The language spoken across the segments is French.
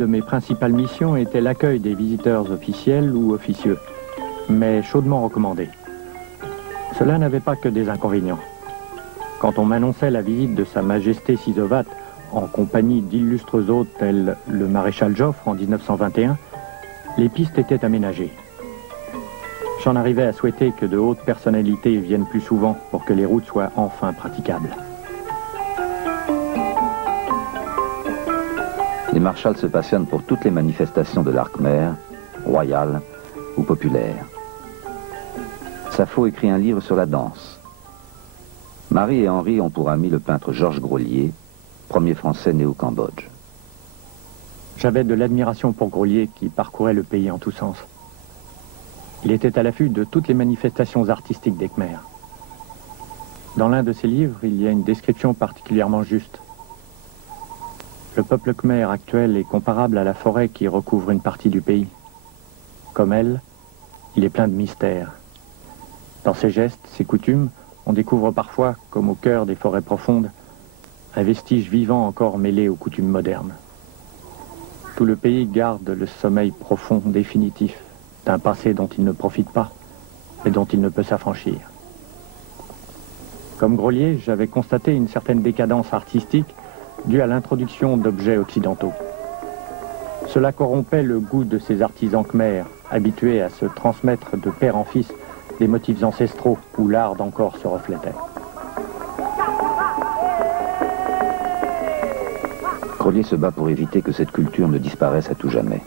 de mes principales missions était l'accueil des visiteurs officiels ou officieux, mais chaudement recommandé. Cela n'avait pas que des inconvénients. Quand on m'annonçait la visite de Sa Majesté Sisovat en compagnie d'illustres hôtes tels le maréchal Joffre en 1921, les pistes étaient aménagées. J'en arrivais à souhaiter que de hautes personnalités viennent plus souvent pour que les routes soient enfin praticables. Les marshals se passionnent pour toutes les manifestations de l'art khmer, royal ou populaire. Sappho écrit un livre sur la danse. Marie et Henri ont pour ami le peintre Georges Grolier, premier Français né au Cambodge. J'avais de l'admiration pour Grolier qui parcourait le pays en tous sens. Il était à l'affût de toutes les manifestations artistiques des Khmers. Dans l'un de ses livres, il y a une description particulièrement juste. Le peuple khmer actuel est comparable à la forêt qui recouvre une partie du pays. Comme elle, il est plein de mystères. Dans ses gestes, ses coutumes, on découvre parfois, comme au cœur des forêts profondes, un vestige vivant encore mêlé aux coutumes modernes. Tout le pays garde le sommeil profond, définitif, d'un passé dont il ne profite pas, mais dont il ne peut s'affranchir. Comme Grolier, j'avais constaté une certaine décadence artistique due à l'introduction d'objets occidentaux. Cela corrompait le goût de ces artisans khmers, habitués à se transmettre de père en fils des motifs ancestraux où l'art d'encore se reflétait. Grolier se bat pour éviter que cette culture ne disparaisse à tout jamais.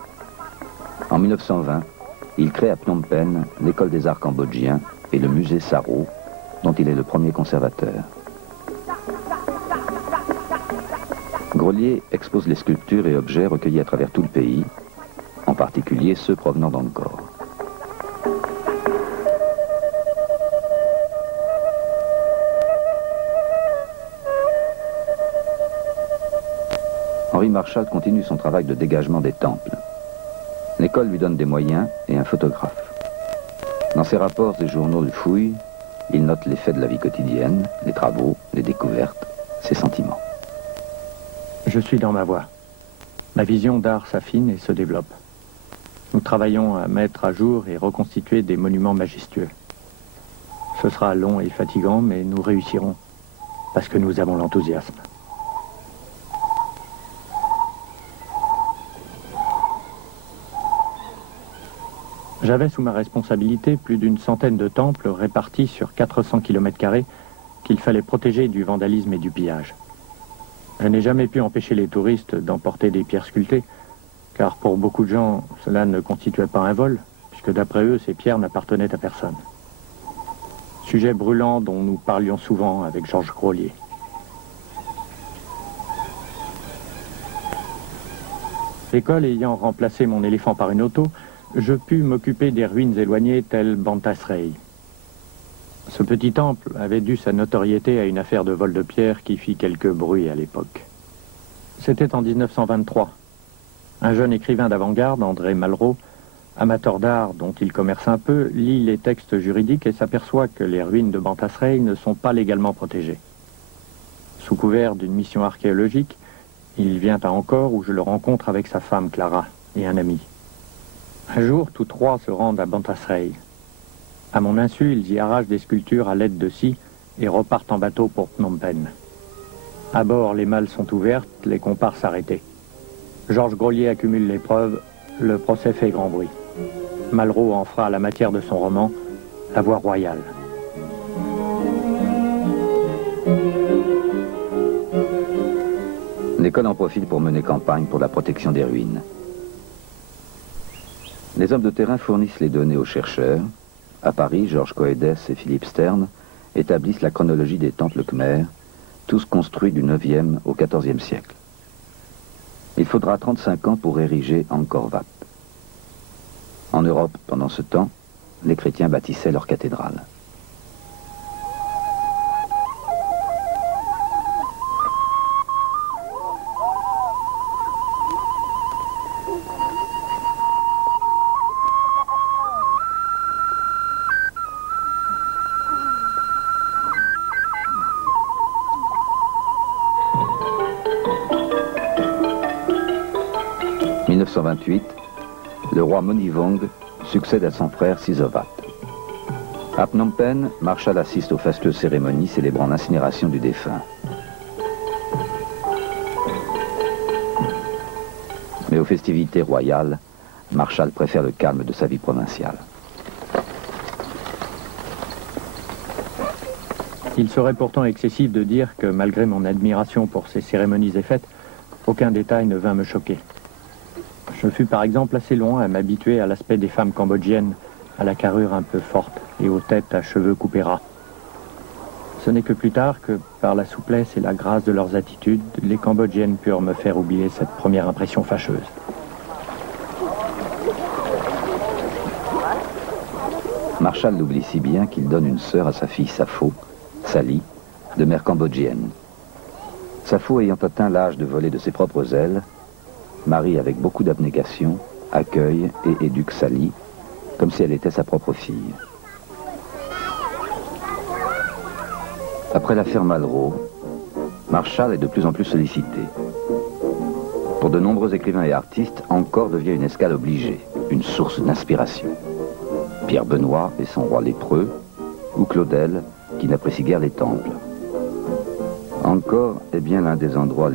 En 1920, il crée à Phnom Penh l'école des arts cambodgiens et le musée Saro, dont il est le premier conservateur. Grolier expose les sculptures et objets recueillis à travers tout le pays, en particulier ceux provenant d'Angkor. Henri Marshall continue son travail de dégagement des temples. L'école lui donne des moyens et un photographe. Dans ses rapports et journaux de fouilles, il note les faits de la vie quotidienne, les travaux, les découvertes, ses sentiments. Je suis dans ma voie. Ma vision d'art s'affine et se développe. Nous travaillons à mettre à jour et reconstituer des monuments majestueux. Ce sera long et fatigant, mais nous réussirons, parce que nous avons l'enthousiasme. J'avais sous ma responsabilité plus d'une centaine de temples répartis sur 400 km² qu'il fallait protéger du vandalisme et du pillage. Je n'ai jamais pu empêcher les touristes d'emporter des pierres sculptées, car pour beaucoup de gens, cela ne constituait pas un vol, puisque d'après eux, ces pierres n'appartenaient à personne. Sujet brûlant dont nous parlions souvent avec Georges Grolier. L'école ayant remplacé mon éléphant par une auto, je pus m'occuper des ruines éloignées telles Bantasrey. Ce petit temple avait dû sa notoriété à une affaire de vol de pierre qui fit quelques bruits à l'époque. C'était en 1923. Un jeune écrivain d'avant-garde, André Malraux, amateur d'art dont il commerce un peu, lit les textes juridiques et s'aperçoit que les ruines de Bantasrey ne sont pas légalement protégées. Sous couvert d'une mission archéologique, il vient à Angkor où je le rencontre avec sa femme Clara et un ami. Un jour, tous trois se rendent à Bantasrey. À mon insu, ils y arrachent des sculptures à l'aide de scie et repartent en bateau pour Phnom Penh. À bord, les malles sont ouvertes, les comparses arrêtés. Georges Grolier accumule les preuves, le procès fait grand bruit. Malraux en fera la matière de son roman, La Voie royale. L'école en profite pour mener campagne pour la protection des ruines. Les hommes de terrain fournissent les données aux chercheurs. À Paris, Georges Coëdès et Philippe Stern établissent la chronologie des temples khmers, tous construits du 9e au 14e siècle. Il faudra 35 ans pour ériger Angkor Wat. En Europe, pendant ce temps, les chrétiens bâtissaient leur cathédrale. « 1928, le roi Monivong succède à son frère Sisovat. À Phnom Penh, Marshall assiste aux fastueuses cérémonies célébrant l'incinération du défunt. Mais aux festivités royales, Marshall préfère le calme de sa vie provinciale. Il serait pourtant excessif de dire que, malgré mon admiration pour ces cérémonies et fêtes, aucun détail ne vint me choquer. Je fus par exemple assez loin à m'habituer à l'aspect des femmes cambodgiennes, à la carrure un peu forte et aux têtes à cheveux coupés ras. Ce n'est que plus tard que, par la souplesse et la grâce de leurs attitudes, les Cambodgiennes purent me faire oublier cette première impression fâcheuse. Marshall l'oublie si bien qu'il donne une sœur à sa fille Sapho, Sally, de mère cambodgienne. Sapho ayant atteint l'âge de voler de ses propres ailes, Marie, avec beaucoup d'abnégation, accueille et éduque Sally, comme si elle était sa propre fille. Après l'affaire Malraux, Marshall est de plus en plus sollicité. Pour de nombreux écrivains et artistes, Angkor devient une escale obligée, une source d'inspiration. Pierre Benoît et son roi lépreux, ou Claudel, qui n'apprécie guère les temples. Angkor est bien l'un des endroits les